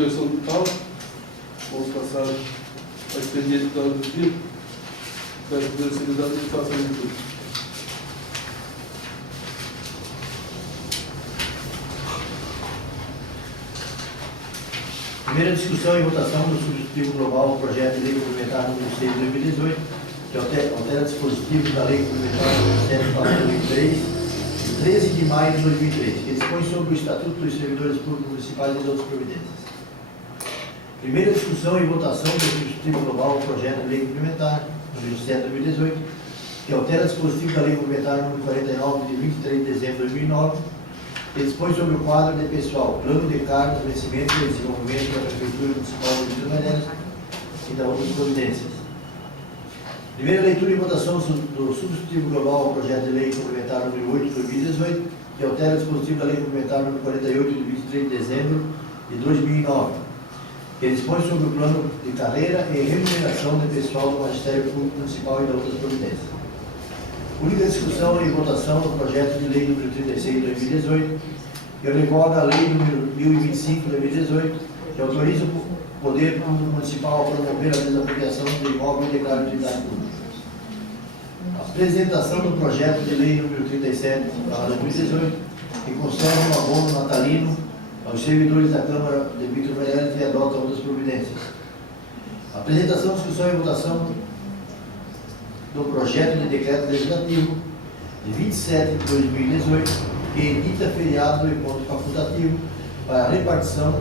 versão de pauta. Vamos passar ao expediente da ordem do dia. Peço que a seriedade e faça a leitura. Primeira discussão e votação do substitutivo global ao projeto de lei complementar número 6 de 2018, que altera dispositivos da lei complementar número 7/2003, de 13 de maio de 2003, que dispõe sobre o Estatuto dos Servidores Públicos Municipais e outras providências. Primeira discussão e votação do substitutivo global ao projeto de lei complementar número 7 de 2018, que altera dispositivo da lei complementar número 49 de 23 de dezembro de 2009, que dispõe sobre o quadro de pessoal, plano de cargos, vencimento e desenvolvimento da Prefeitura Municipal de Vitor Meireles e da outras providências. Primeira leitura e votação do substitutivo global ao projeto de lei complementar número 8 de 2018, que altera o dispositivo da lei complementar número 48 de 23 de dezembro de 2009, que dispõe sobre o plano de carreira e remuneração de pessoal do Magistério Público Municipal e da outras providências. Única discussão e votação do projeto de lei número 36 de 2018, que revoga a lei número 1025 de 2018, que autoriza o Poder Público Municipal a promover a desapropriação de imóvel e declaro de utilidade pública. A apresentação do projeto de lei número 37 de 2018, que concede um abono natalino aos servidores da Câmara de Vitor Meireles e adota outras providências. A apresentação, discussão e votação do projeto de decreto legislativo de 27 de 2018, que edita feriado e ponto facultativo para a repartição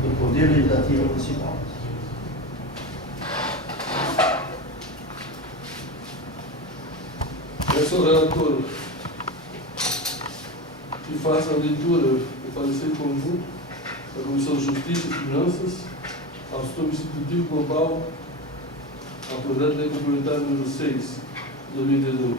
do Poder Legislativo Municipal. Peço ao relator que faça a leitura do parecer conjunto da Comissão de Justiça e Finanças ao substitutivo global ao projeto de lei complementar número 6 de 2018.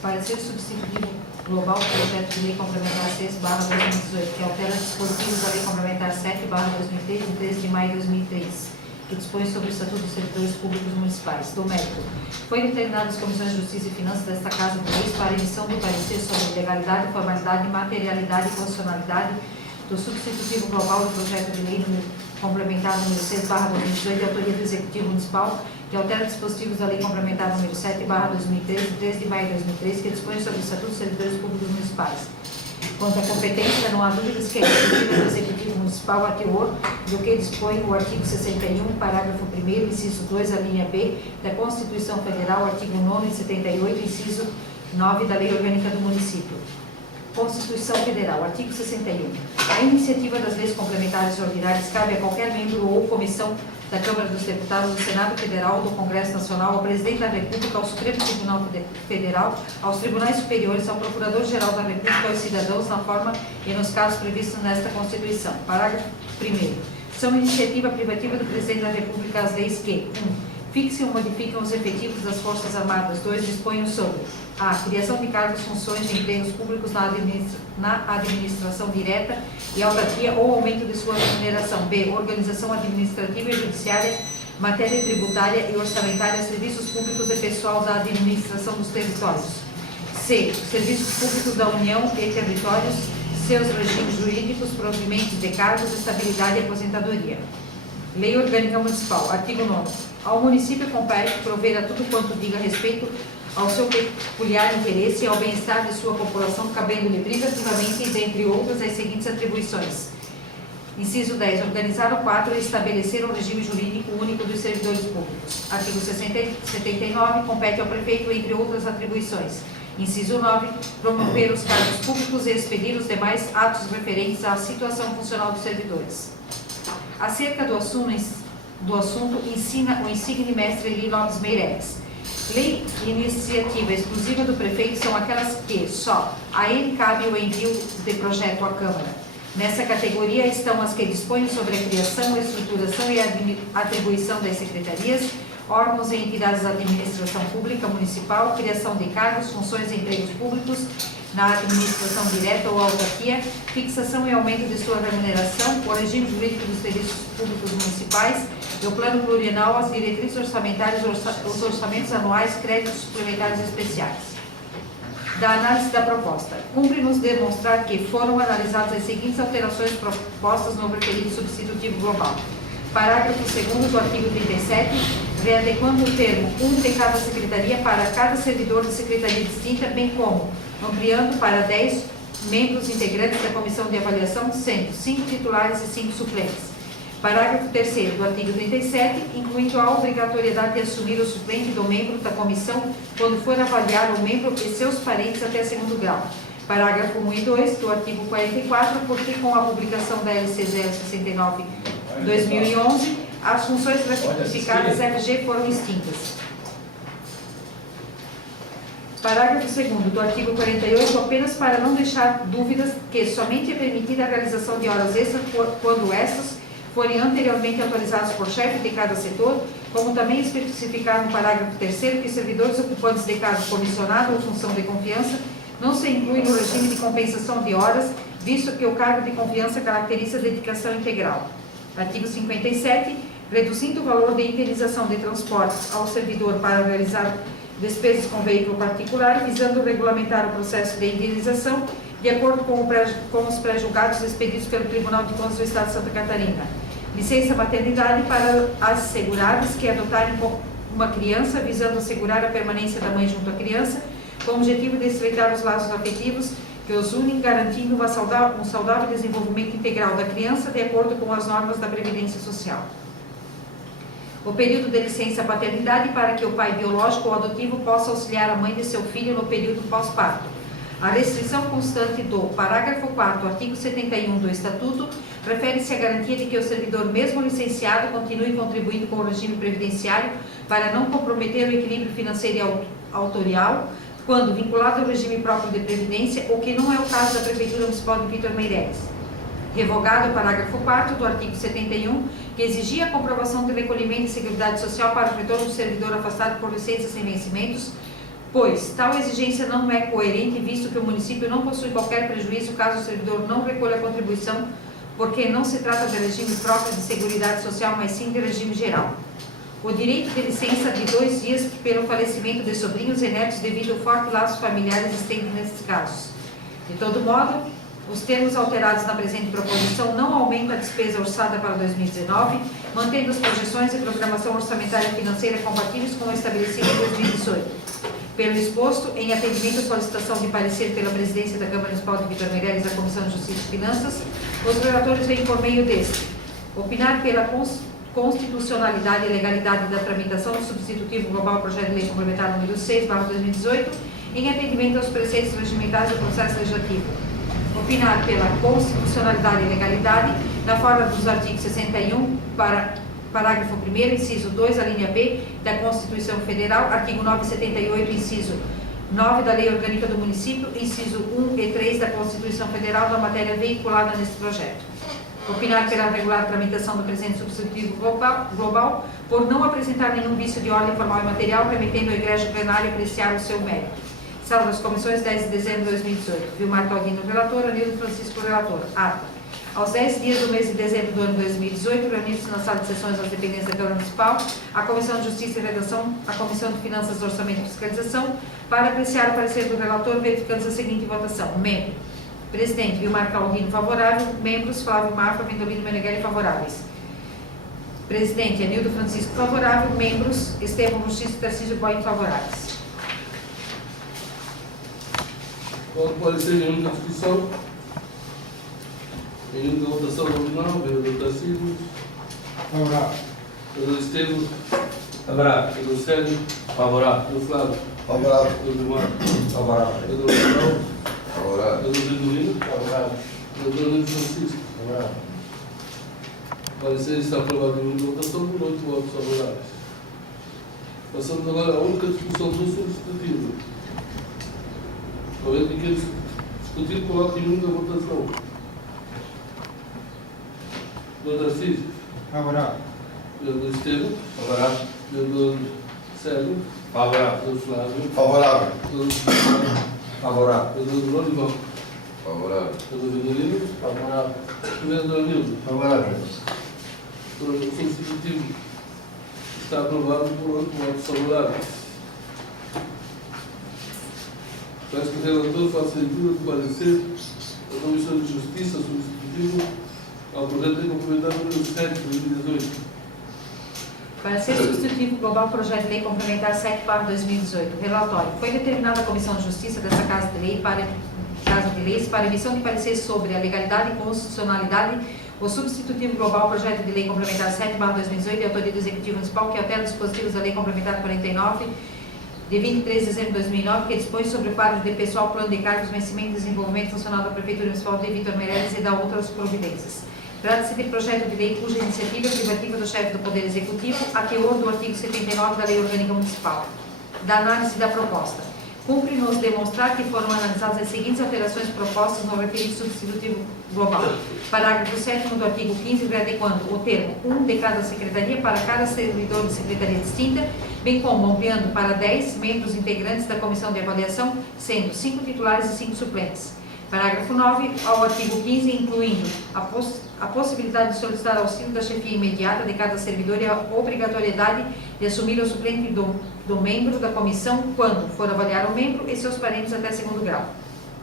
Parecer substitutivo global do projeto de lei complementar 6/2018, que altera dispositivos da lei complementar 7/2003, de 13 de maio de 2003, que dispõe sobre o Estatuto dos Servidores Públicos Municipais. Do mérito, foi determinado às Comissões de Justiça e Finanças desta Casa do Mês para emissão do parecer sobre legalidade, formalidade, materialidade e constitucionalidade do substitutivo global do projeto de lei complementar número 6/2018, de autoria do Executivo Municipal, que altera dispositivos da lei complementar número 7/2003, de 13 de maio de 2003, que dispõe sobre o Estatuto dos Servidores Públicos Municipais. Quanto à competência, não há dúvidas que a iniciativa do Executivo Municipal atuou do que dispõe o artigo 61, parágrafo 1º, inciso 2, a linha B, da Constituição Federal, artigo 9º e 78, inciso 9 da Lei Orgânica do Município. Constituição Federal, artigo 61. A iniciativa das leis complementares e ordinárias cabe a qualquer membro ou comissão da Câmara dos Deputados, do Senado Federal, do Congresso Nacional, ao Presidente da República, ao Supremo Tribunal Federal, aos Tribunais Superiores, ao Procurador-Geral da República, aos cidadãos, na forma e nos casos previstos nesta Constituição. Parágrafo 1º. São iniciativa privativa do Presidente da República as leis que 1. Fixem ou modificam os efetivos das Forças Armadas. 2. Disponham sobre a criação de cargos, funções e empregos públicos na administração direta e autarquia ou aumento de sua remuneração. B. Organização administrativa e judiciária, matéria tributária e orçamentária, serviços públicos e pessoal da administração dos territórios. C. Serviços públicos da União e territórios, seus regimes jurídicos, provimentos de cargos, estabilidade e aposentadoria. Lei Orgânica Municipal, artigo 9º. Ao município compete prover a tudo quanto diga respeito ao seu peculiar interesse e ao bem-estar de sua população, cabendo-lhe privativamente, dentre outras, as seguintes atribuições. Inciso 10. Organizar o quadro e estabelecer um regime jurídico único dos servidores públicos. Artigo 79. Compete ao prefeito, entre outras atribuições. Inciso 9. Promover os cargos públicos e expedir os demais atos referentes à situação funcional dos servidores. Acerca do assunto, ensina o insigne mestre Eli Lopes Meireles. Lei e iniciativa exclusiva do prefeito são aquelas que só a ele cabe o envio de projeto à Câmara. Nessa categoria estão as que dispõem sobre a criação, estruturação e atribuição das secretarias, órgãos e entidades da administração pública municipal, criação de cargos, funções e empregos públicos na administração direta ou autarquia, fixação e aumento de sua remuneração, o regime jurídico dos serviços públicos municipais, o plano plurianual, as diretrizes orçamentárias, os orçamentos anuais, créditos suplementares especiais. da análise da proposta. Cumpre-nos demonstrar que foram analisadas as seguintes alterações propostas no referido substitutivo global. Parágrafo 2º do artigo 37, readequando o termo um de cada secretaria para cada servidor de secretaria distinta, bem como ampliando para 10 membros integrantes da comissão de avaliação, sendo 5 titulares e 5 suplentes. Parágrafo 3º do artigo 37, incluindo a obrigatoriedade de assumir o suplente do membro da comissão quando for avaliar o membro e seus parentes até segundo grau. Parágrafo 1 e 2 do artigo 44, porque com a publicação da LC 069/2011, as funções ratificadas FG foram extintas. Parágrafo 2º do artigo 48, apenas para não deixar dúvidas que somente é permitida a realização de horas extras quando estas forem anteriormente autorizadas por chefe de cada setor, como também especificar no parágrafo 3º que servidores ocupantes de cargo comissionado ou função de confiança não se inclui no regime de compensação de horas, visto que o cargo de confiança caracteriza dedicação integral. Artigo 57, reduzindo o valor de indenização de transportes ao servidor para realizar despesas com veículo particular, visando regulamentar o processo de indenização de acordo com os pré-julgados expedidos pelo Tribunal de Contas do Estado de Santa Catarina. Licença maternidade para as seguradas que adotarem uma criança, visando assegurar a permanência da mãe junto à criança, com o objetivo de estreitar os laços afetivos que os unem, garantindo um saudável desenvolvimento integral da criança, de acordo com as normas da Previdência Social. O período de licença paternidade para que o pai biológico ou adotivo possa auxiliar a mãe de seu filho no período pós-parto. A restrição constante do parágrafo 4º, artigo 71 do Estatuto, refere-se à garantia de que o servidor, mesmo licenciado, continue contribuindo com o regime previdenciário para não comprometer o equilíbrio financeiro e autorial, quando vinculado ao regime próprio de previdência, o que não é o caso da Prefeitura Municipal de Vítor Meireles. Revogado o parágrafo 4º do artigo 71, que exigia a comprovação de recolhimento de Seguridade Social para o retorno do servidor afastado por licenças sem vencimentos, pois tal exigência não é coerente, visto que o município não possui qualquer prejuízo caso o servidor não recolha a contribuição, porque não se trata de regime próprio de Seguridade Social, mas sim de regime geral. O direito de licença de 2 dias pelo falecimento de sobrinhos e netos devido ao forte laço familiar existente nesses casos. De todo modo, os termos alterados na presente proposição não aumentam a despesa orçada para 2019, mantendo as projeções e programação orçamentária e financeira compatíveis com o estabelecido em 2018. Pelo exposto, em atendimento à solicitação de parecer pela presidência da Câmara Municipal de Vítor Meireles da Comissão de Justiça e Finanças, os relatores vêm por meio deste opinar pela constitucionalidade e legalidade da tramitação do substitutivo global projeto de lei complementar número 6/2018, em atendimento aos preceitos regimentais do processo legislativo. Opinar pela constitucionalidade e legalidade na forma dos artigos 61 parágrafo 1º, inciso 2, a linha B da Constituição Federal, artigo 978, inciso 9 da Lei Orgânica do Município, inciso 1 e 3 da Constituição Federal da matéria veiculada neste projeto. Opinar pela regular tramitação do presente substitutivo global por não apresentar nenhum vício de ordem formal e material, remetendo ao egrégio plenário apreciar o seu mérito. Sala das Comissões, 10 de dezembro de 2018. Vilmar Claudino, relator. Anildo Francisco, relator. Ata. Aos 10 dias do mês de dezembro do ano 2018, reunidos na sala de sessões das dependências da Câmara Municipal, a Comissão de Justiça e Redação, a Comissão de Finanças, Orçamento e Fiscalização, para apreciar o parecer do relator, verificando a seguinte votação. Membro. Presidente, Vilmar Claudino, favorável. Membros, Flávio Mafra, Vendolino Meneghelli, favoráveis. Presidente, Anildo Francisco, favorável. Membros, Estevão Justiça e Tarcísio Boim, favoráveis. Qual o parecer em única discussão? Em única votação nominal, vereador Tarcísio. Favorável. Vereador Estevão. Favorável. Vereador Sérgio. Favorável. Vereador Flávio. Favorável. Vereador Vilmar. Favorável. Vereador Manuel. Favorável. Vereador Vendolino. Favorável. Vereador Anildo Francisco. Favorável. O parecer está aprovado em única votação por 8 votos favoráveis. Passamos agora à única discussão do substitutivo. Talvez que queira discutir, coloque em única votação. Vereador Tarcísio. Favorável. Vereador Estevão. Favorável. Vereador Sérgio. Favorável. Vereador Flávio. Favorável. Vereador Vilmar. Favorável. Vereador Lorival. Favorável. Vereador Vendolino. Favorável. Vereador Anildo. Favorável. O substitutivo está aprovado por 8 votos favoráveis. Peço que o relator faça a leitura do parecer da Comissão de Justiça substitutivo ao projeto de lei complementar número 7 de 2018. Parecer substitutivo global projeto de lei complementar 7/2018. Relatório. Foi determinada a Comissão de Justiça dessa Casa de Leis para emissão de parecer sobre a legalidade e constitucionalidade o substitutivo global projeto de lei complementar 7/2018 de autoria do Executivo Municipal que altera os dispositivos da lei complementar 49 de 23 de dezembro de 2009 que dispõe sobre o quadro de pessoal, plano de cargos, vencimento e desenvolvimento funcional da Prefeitura Municipal de Vitor Meirelles e da outras providências. Trata-se de projeto de lei cuja iniciativa é privativa do chefe do Poder Executivo, a teor do artigo 79 da Lei Orgânica Municipal. Da análise da proposta. Cumpre-nos demonstrar que foram analisadas as seguintes alterações propostas no referido substitutivo global. Parágrafo 7º do artigo 15, adequando o termo 1 de cada secretaria para cada servidor de secretaria distinta, bem como ampliando para 10 membros integrantes da comissão de avaliação, sendo 5 titulares e 5 suplentes. Parágrafo 9, ao artigo 15, incluindo a possibilidade de solicitar auxílio da chefia imediata de cada servidor e a obrigatoriedade de assumir o suplente do membro da comissão quando for avaliar o membro e seus parentes até segundo grau.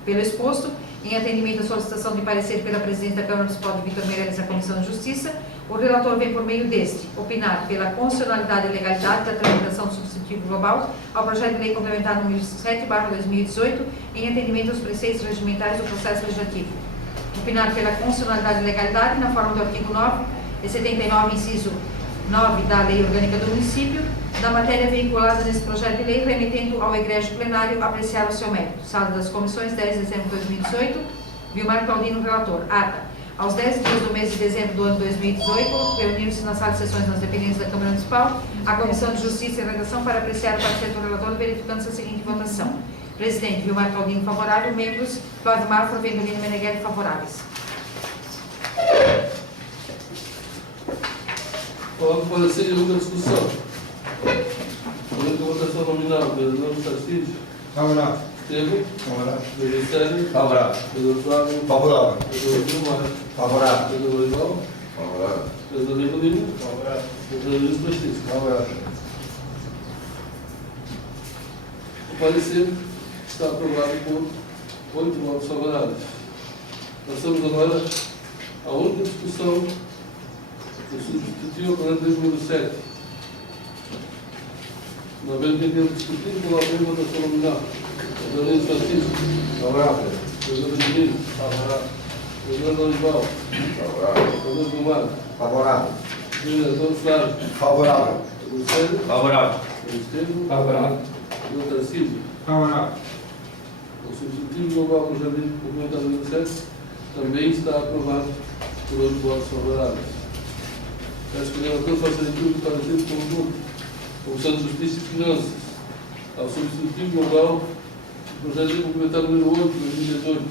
Pelo exposto, em atendimento à solicitação de parecer pela presidente da Câmara Municipal de Vitor Meirelles à Comissão de Justiça, o relator vem por meio deste opinar pela constitucionalidade e legalidade da tramitação do substitutivo global ao projeto de lei complementar número 7/2018 em atendimento aos preceitos regimentais do processo legislativo. Opinar pela constitucionalidade e legalidade na forma do artigo 9 e 79, inciso 9 da Lei Orgânica do Município, da matéria veiculada nesse projeto de lei, remetendo ao egrégio plenário apreciar o seu mérito. Sala das Comissões, 10 de dezembro de 2018, Vilmar Claudino, relator. Ata. Aos 10 dias do mês de dezembro do ano 2018, reuniram-se na sala de sessões nas dependências da Câmara Municipal a Comissão de Justiça e Redação para apreciar o parecer do relator, verificando-se a seguinte votação. Presidente, Vilmar Claudino, favorável. Membros, Cláudio Mafra, Vendolino Meneghelli, favoráveis. Coloco o parecer em outra discussão. Durante a votação nominal, vereador Tarcísio. Favorável. Estevam. Favorável. Vereador Sérgio. Favorável. Vereador Flávio. Favorável. Vereador Vilmar. Favorável. Vereador Loival. Favorável. Vereador Vendolino. Favorável. Vereador Luiz Francisco. Favorável. O parecer está aprovado por 8 votos favoráveis. Passamos agora à única discussão do substitutivo ao projeto de lei número 7. Uma vez que temos discutido, coloco em votação nominal. Vereador Luiz Francisco. Favorável. Vereador Vendolino. Favorável. Vereador Loival. Favorável. Vereador Vilmar. Favorável. Vereador Flávio. Favorável. Vereador Sérgio. Favorável. Vereador Estevam. Favorável. Vereador Tarcísio. Favorável. O substitutivo global para o Jardim Complementar número 7 também está aprovado por 8 votos favoráveis. Peço que o relator faça a leitura do parecer do conjunto, Comissão de Justiça e Finanças, ao substitutivo global do projeto de lei complementar número 8 de 2018.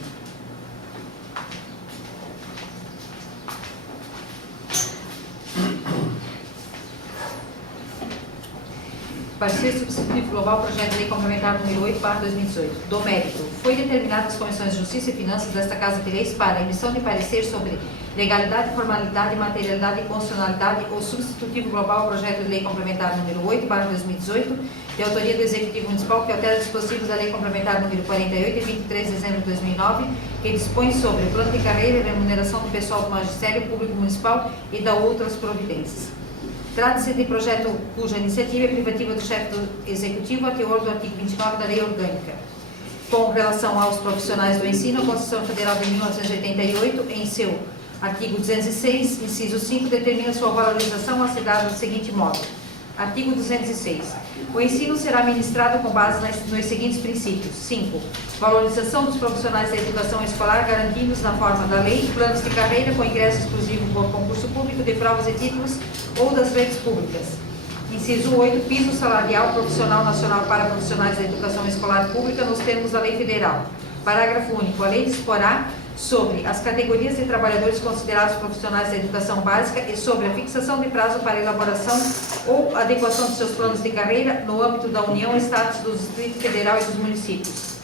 Parecer substitutivo global projeto de lei complementar número 8/2018. Do mérito. Foi determinado às Comissões de Justiça e Finanças desta Casa de Leis para a emissão de parecer sobre legalidade, formalidade, materialidade e constitucionalidade ou substitutivo global ao projeto de lei complementar número 8/2018, de autoria do Executivo Municipal, que altera os dispositivos da lei complementar número 48 de 23 de dezembro de 2009, que dispõe sobre o plano de carreira e remuneração do pessoal do Magistério Público Municipal e da outras providências. Trata-se de projeto cuja iniciativa é privativa do chefe do Executivo a teor do artigo 29 da Lei Orgânica. Com relação aos profissionais do ensino, a Constituição Federal de 1988, em seu artigo 206, inciso 5, determina sua valorização a ser dada do seguinte modo. Artigo 206. O ensino será ministrado com base nos seguintes princípios. 5. Valorização dos profissionais da educação escolar, garantidos na forma da lei, planos de carreira com ingresso exclusivo por concurso público de provas e títulos ou das redes públicas. Inciso 8. Piso salarial profissional nacional para profissionais da educação escolar pública nos termos da lei federal. Parágrafo único. A lei disporá sobre as categorias de trabalhadores considerados profissionais da educação básica e sobre a fixação de prazo para elaboração ou adequação de seus planos de carreira no âmbito da União, Estados, do Distrito Federal e dos municípios.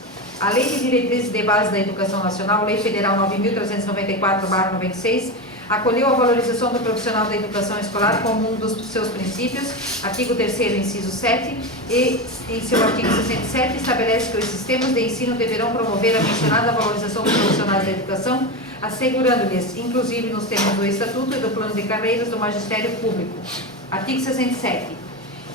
A Lei de Diretrizes de Base da Educação Nacional, Lei Federal 9.394/96, acolheu a valorização do profissional da educação escolar como um dos seus princípios, artigo 3º, inciso 7, e em seu artigo 67 estabelece que os sistemas de ensino deverão promover a mencionada valorização dos profissionais da educação, assegurando-lhes, inclusive nos termos do Estatuto e do Plano de Carreiras do Magistério Público. Artigo 67.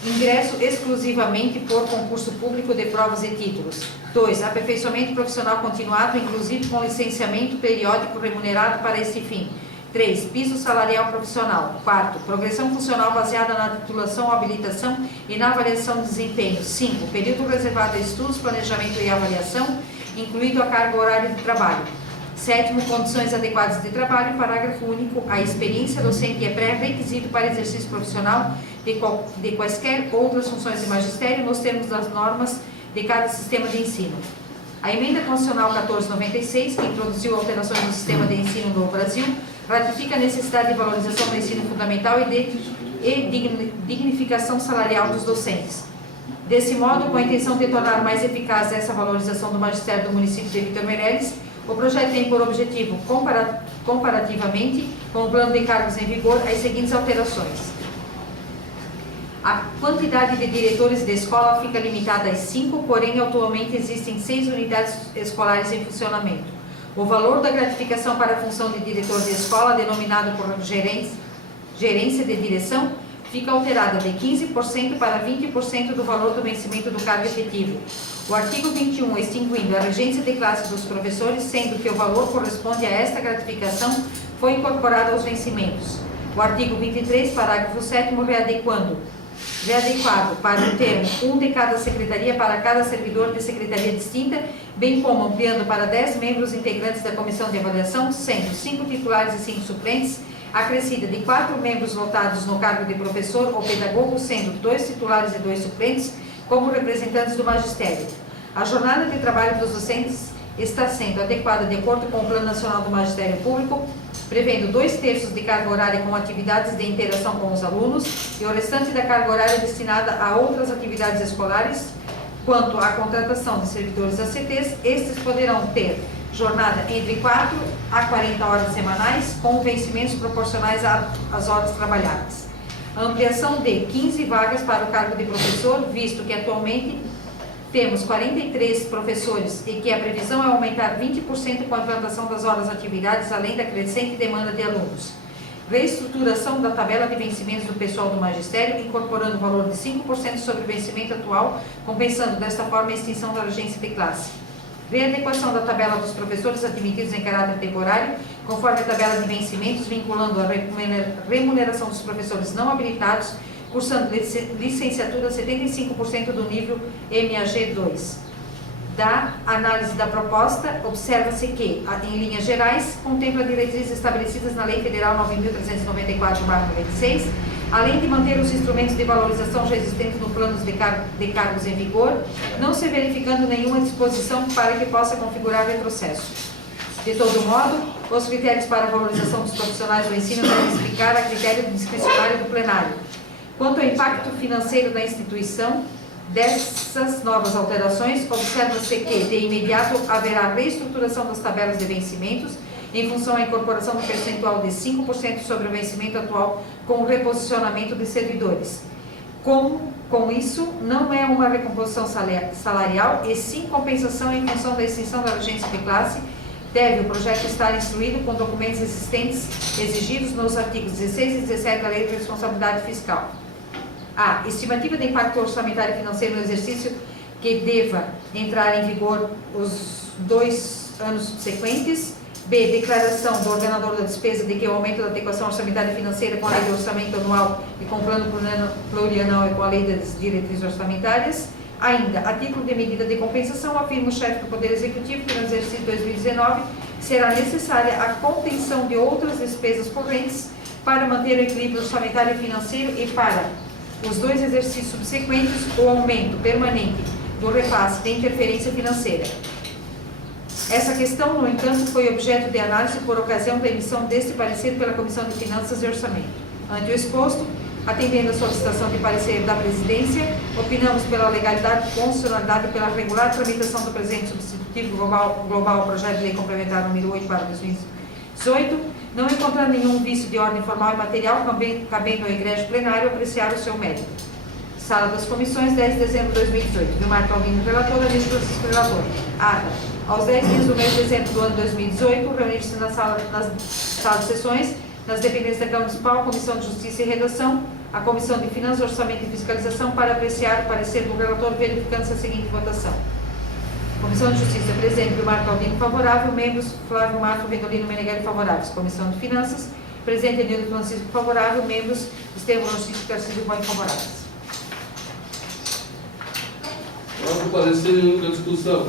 Ingresso exclusivamente por concurso público de provas e títulos. 2. Aperfeiçoamento profissional continuado, inclusive com licenciamento periódico remunerado para este fim. 3. Piso salarial profissional. 4. Progressão funcional baseada na titulação, habilitação e na avaliação de desempenho. 5. Período reservado a estudos, planejamento e avaliação, incluído a carga horária de trabalho. 7. Condições adequadas de trabalho. Parágrafo único. A experiência docente é pré-requisito para exercício profissional de quaisquer outras funções de magistério nos termos das normas de cada sistema de ensino. A Emenda Constitucional 1496, que introduziu alterações no sistema de ensino no Brasil, ratifica a necessidade de valorização do ensino fundamental e dignificação salarial dos docentes. Desse modo, com a intenção de tornar mais eficaz essa valorização do magistério do município de Vitor Meireles, o projeto tem por objetivo, comparativamente com o plano de cargos em vigor, as seguintes alterações. A quantidade de diretores de escola fica limitada a 5, porém atualmente existem 6 unidades escolares em funcionamento. O valor da gratificação para a função de diretor de escola, denominado por gerência de direção, fica alterada de 15% para 20% do valor do vencimento do cargo efetivo. O artigo 21, extinguindo a regência de classe dos professores, sendo que o valor corresponde a esta gratificação, foi incorporado aos vencimentos. O artigo 23, parágrafo 7º, readequado para o termo um de cada secretaria para cada servidor de secretaria distinta, bem como ampliando para 10 membros integrantes da comissão de avaliação, sendo 5 titulares e 5 suplentes, acrescida de 4 membros votados no cargo de professor ou pedagogo, sendo 2 titulares e 2 suplentes, como representantes do magistério. A jornada de trabalho dos docentes está sendo adequada de acordo com o Plano Nacional do Magistério Público, prevendo 2/3 de carga horária com atividades de interação com os alunos e o restante da carga horária destinada a outras atividades escolares. Quanto à contratação de servidores ACTs, estes poderão ter jornada entre 4 a 40 horas semanais, com vencimentos proporcionais às horas trabalhadas. A ampliação de 15 vagas para o cargo de professor, visto que atualmente temos 43 professores e que a previsão é aumentar 20% com a implantação das horas atividades, além da crescente demanda de alunos. Reestruturação da tabela de vencimentos do pessoal do magistério, incorporando o valor de 5% sobre o vencimento atual, compensando desta forma a extinção da regência de classe. Readequação da tabela dos professores admitidos em caráter temporário, conforme a tabela de vencimentos, vinculando a remuneração dos professores não habilitados, cursando licenciatura a 75% do nível MAG2. Da análise da proposta, observa-se que, em linhas gerais, contempla diretrizes estabelecidas na Lei Federal 9.394/96, além de manter os instrumentos de valorização já existentes no plano de cargos em vigor, não se verificando nenhuma disposição para que possa configurar retrocesso. De todo modo, os critérios para a valorização dos profissionais do ensino devem explicar a critério discricionário do plenário. Quanto ao impacto financeiro da instituição dessas novas alterações, observa-se que, de imediato, haverá reestruturação das tabelas de vencimentos, em função da incorporação do percentual de 5% sobre o vencimento atual com o reposicionamento de servidores. Com isso, não é uma recomposição salarial, e sim compensação em função da extinção da regência de classe. Deve o projeto estar instruído com documentos existentes exigidos nos artigos 16 e 17 da Lei de Responsabilidade Fiscal. A. Estimativa de impacto orçamentário e financeiro no exercício que deva entrar em vigor os 2 anos subsequentes. B. Declaração do ordenador da despesa de que o aumento da adequação orçamentária e financeira com a lei de orçamento anual e com o plano plurianual e com a lei das diretrizes orçamentárias. Ainda, a título de medida de compensação, afirma o chefe do Poder Executivo que no exercício 2019 será necessária a contenção de outras despesas correntes para manter o equilíbrio orçamentário e financeiro e para os 2 exercícios subsequentes, o aumento permanente do repasse de interferência financeira. Essa questão, no entanto, foi objeto de análise por ocasião da emissão deste parecer pela Comissão de Finanças e Orçamento. Ante o exposto, atendendo a solicitação de parecer da Presidência, opinamos pela legalidade, constitucionalidade e pela regular tramitação do presente substitutivo global ao projeto de lei complementar número 8/2000, 18. Não encontrando nenhum vício de ordem formal e material, cabendo ao egrégio plenário apreciar o seu mérito. Sala das Comissões, 10 de dezembro de 2018. Vilmar Calvino, relator, Anísio Francisco, relator. Ata. Aos 10 dias do mês de dezembro do ano 2018, reunir-se nas salas de sessões, nas dependências da Câmara Municipal, Comissão de Justiça e Redação, a Comissão de Finanças, Orçamento e Fiscalização, para apreciar o parecer do relator, verificando-se a seguinte votação. Comissão de Justiça, presente, Vilmar Calvino, favorável. Membros, Flávio Marco, Vendolino, Meneghelli, favoráveis. Comissão de Finanças, presente, Enildo Francisco, favorável. Membros, Estevam Francisco e Tarcísio Boy, favoráveis. Vamos para parecer em única discussão.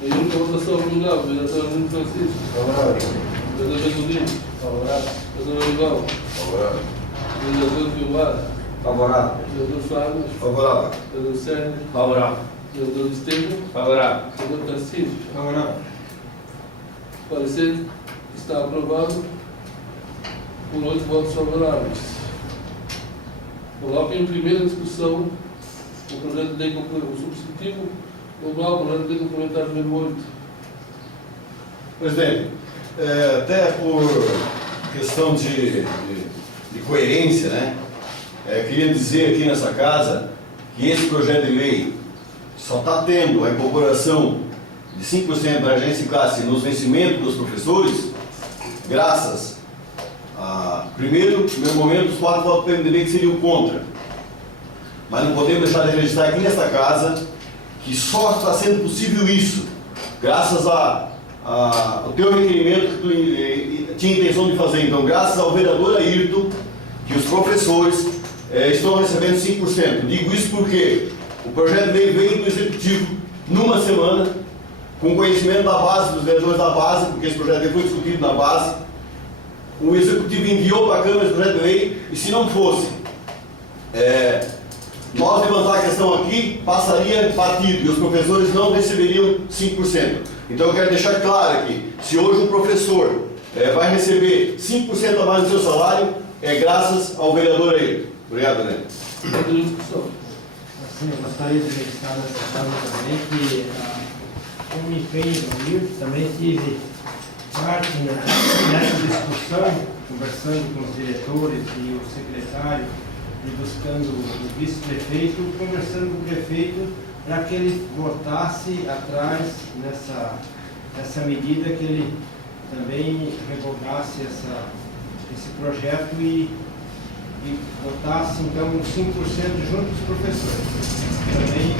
Em única votação nominal, vereador Enildo Francisco. Favorável. Vereador Vendolino. Favorável. Vereador Orival. Favorável. Vereador Vilmar. Favorável. Vereador Flávio. Favorável. Vereador Sérgio. Favorável. Vereador Estevam. Favorável. Vereador Tarcísio. Favorável. O parecer está aprovado por 8 votos favoráveis. Coloco em primeira discussão o projeto de lei, o substitutivo global, o projeto de lei complementar número 8. Presidente, até por questão de coerência, né? Queria dizer aqui nessa casa que esse projeto de lei só está tendo a incorporação de 5% da agência classe nos vencimentos dos professores, graças a, primeiro momento, os 4 votos do PMDB que seriam contra. Mas não podemos deixar de registrar aqui nesta casa que só está sendo possível isso, graças ao teu requerimento que tu tinha intenção de fazer. Então, graças ao vereador Ayrton, que os professores estão recebendo 5%. Digo isso porque o projeto de lei veio do Executivo numa semana, com conhecimento da base, dos vereadores da base, porque esse projeto de lei foi discutido na base. O Executivo enviou para a Câmara esse projeto de lei, e se não fosse nós levantar a questão aqui, passaria batido, e os professores não receberiam 5%. Então eu quero deixar claro aqui, se hoje o professor vai receber 5% a mais do seu salário, é graças ao vereador Ayrton. Obrigado, Né. Primeira discussão. Assim, eu gostaria de registrar nessa casa também que, como empenho do Ayrton, também tive parte nessa discussão, conversando com os diretores e o secretário, e buscando o vice-prefeito, conversando com o prefeito, para que ele votasse atrás nessa medida, que ele também revogasse esse projeto e votasse, então, 5% junto dos professores. Também,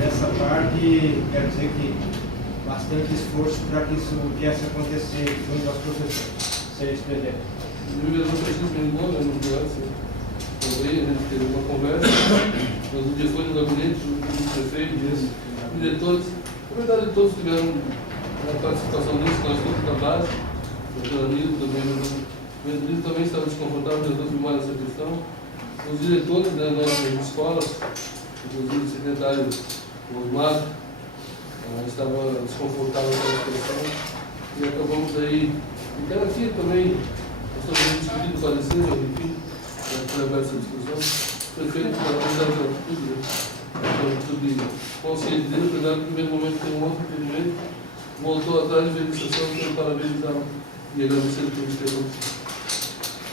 nessa parte, quero dizer que bastante esforço para que isso viesse a acontecer junto aos professores. Senhor presidente. O vereador Francisco me ligou, né, no dia antes, também, a gente teve uma conversa, mas o dia foi no gabinete, junto com o prefeito, os diretores, na verdade todos tiveram uma participação nisso, nós todos da base, o Danilo também, o Danilo também estava desconfortável, o vereador Vilmar nessa questão, os diretores, né, nossas escolas, inclusive o secretário Osmar, estava desconfortável com a questão, e acabamos aí, então aqui também, nós estamos discutindo o parecer, enfim, para levar essa discussão, o prefeito, pela verdade, tudo consciente dele, apesar que no primeiro momento tem um outro entendimento, voltou atrás de verificação, quero parabenizá-lo e agradecer por isso ter acontecido.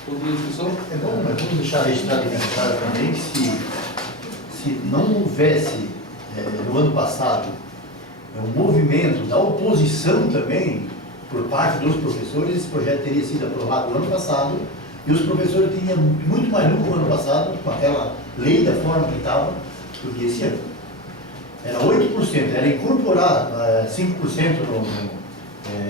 Outra discussão? Mas vamos deixar registrado nessa casa também que se não houvesse, no ano passado, um movimento da oposição também, por parte dos professores, esse projeto teria sido aprovado no ano passado, e os professores tinham muito mais lucro no ano passado, com aquela lei da forma que estava, do que esse ano. Era 8%, era incorporar 5%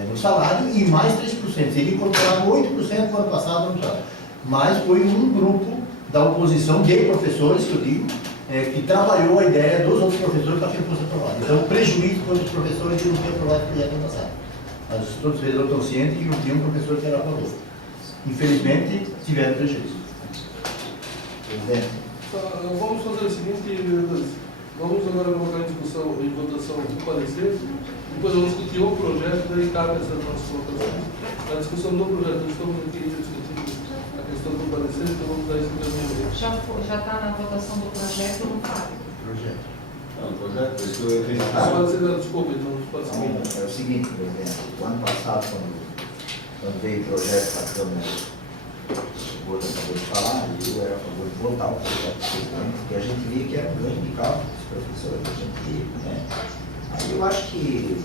no salário e mais 3%. Ele incorporava 8% no ano passado no salário. Mas foi um grupo da oposição de professores, que eu digo, que trabalhou a ideia dos outros professores para que ele fosse aprovado. Então, o prejuízo foi dos professores que não tinham aprovado o projeto no passado. Mas todos os vereadores estão cientes que não tinha um professor que era a favor. Infelizmente, tiveram prejuízo. Vamos fazer o seguinte, vereadores. Vamos agora colocar em discussão, em votação do parecer, depois vamos discutir o projeto, daí cabe essas nossas votações. A discussão do projeto, estamos aqui discutindo a questão do parecer, então vamos dar isso em caminho. Já está na votação do projeto ou não está? Projeto. Não, o projeto, por isso que eu fiz Pode ser, desculpa, então, pode ser. Então, é o seguinte, presidente, o ano passado, quando veio o projeto para a Câmara, o Gordo acabou de falar, e eu era a favor de votar o projeto porque a gente via que era um ganho de cálculo dos professores, a gente via, né? Aí eu acho que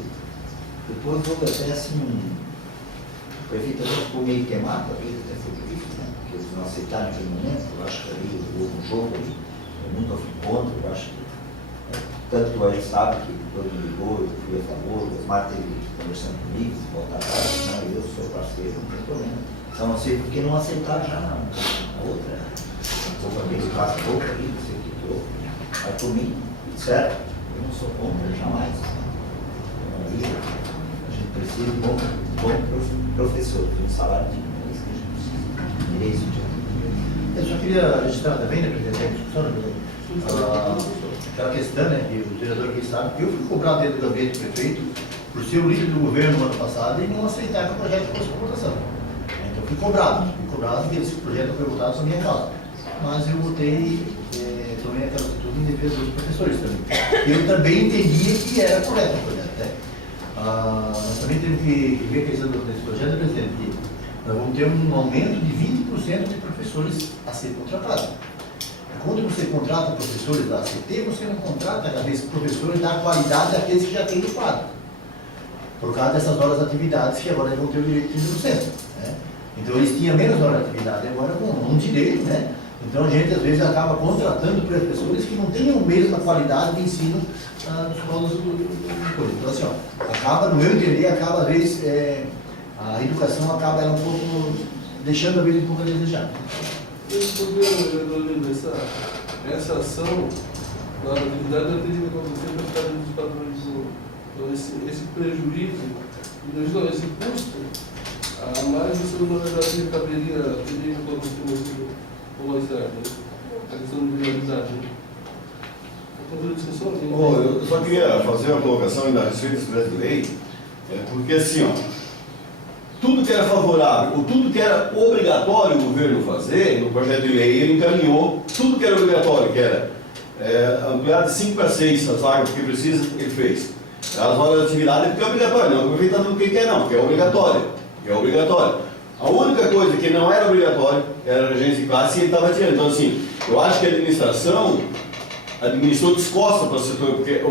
depois houve até assim, o prefeito até ficou meio queimado, a vida até foi por isso, né? Porque eles não aceitaram naquele momento, eu acho que ali houve um jogo ali, eu nunca fui contra, eu acho que tanto que a gente sabe que todo mundo ligou, eu fui a favor, o Osmar teve conversando comigo, se voltar atrás, não, eu sou parceiro, não tem problema. Só não sei porque não aceitaram já na outra, um pouco aquele espaço louco ali, não sei o que houve. Mas por mim, certo, eu não sou contra, jamais. Então, aí, a gente precisa de um bom professor, de um salário digno, é isso que a gente precisa. É isso, Eu só queria registrar também, né, presidente, a discussão, né, presidente? Aquela questão, né, que o vereador aqui sabe, que eu fui cobrado dentro do gabinete do prefeito por ser o líder do governo no ano passado e não aceitar que o projeto fosse para votação. Então fui cobrado porque esse projeto foi votado sobre minha causa. Mas eu votei, tomei aquela atitude em defesa dos professores também. Eu também entendia que era correto o projeto, né? Nós também temos que ver a questão desse projeto, presidente, que nós vamos ter um aumento de 20% de professores a ser contratados. Quando você contrata professores da ACT, você não contrata cada vez professores da qualidade daqueles que já têm no quadro. Por causa dessas novas atividades que agora eles vão ter o direito de 30%. Né? Então eles tinham menos horas de atividade, agora com um direito, né? Então a gente às vezes acaba contratando professores que não tenham a mesma qualidade de ensino nas escolas do coisa. Então assim, ó, acaba, no meu entender, acaba às vezes, a educação acaba ela um pouco, deixando às vezes um pouco a desejar. Esse problema, essa ação da atividade deve ter vindo acontecer para ficar nos padrões do. Então, esse prejuízo, esse custo, a mais de solidariedade caberia no consumo ou mais tarde, né? A questão de viabilidade. Outra discussão? Eu só queria fazer uma colocação ainda a respeito desse projeto de lei, porque assim, ó, tudo que era favorável, ou tudo que era obrigatório o governo fazer, no projeto de lei, ele encaminhou tudo que era obrigatório, que era ampliar de 5 para 6 as vagas que precisa, ele fez. As horas de atividade é porque é obrigatório, não, o prefeito está dando o que quer não, porque é obrigatório, que é obrigatório. A única coisa que não era obrigatório era a regência de classe e ele estava tirando. Então assim, eu acho que a administração administrou descosta para o setor, porque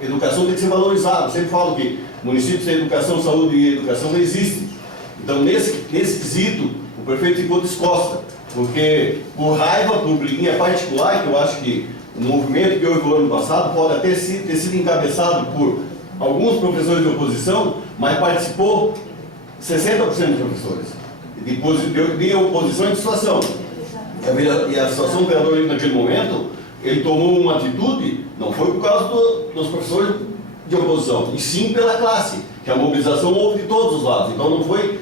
a educação tem que ser valorizada. Eu sempre falo que municípios sem educação, saúde e educação não existem. Então, nesse quesito, o prefeito ficou descosta, porque por raiva, por briguinha particular, que eu acho que o movimento que houve no ano passado pode até ter sido encabeçado por alguns professores de oposição, mas participou 60% dos professores de oposição e de situação. E a situação do vereador naquele momento, ele tomou uma atitude, não foi por causa dos professores de oposição, e sim pela classe, que a mobilização houve de todos os lados. Então não foi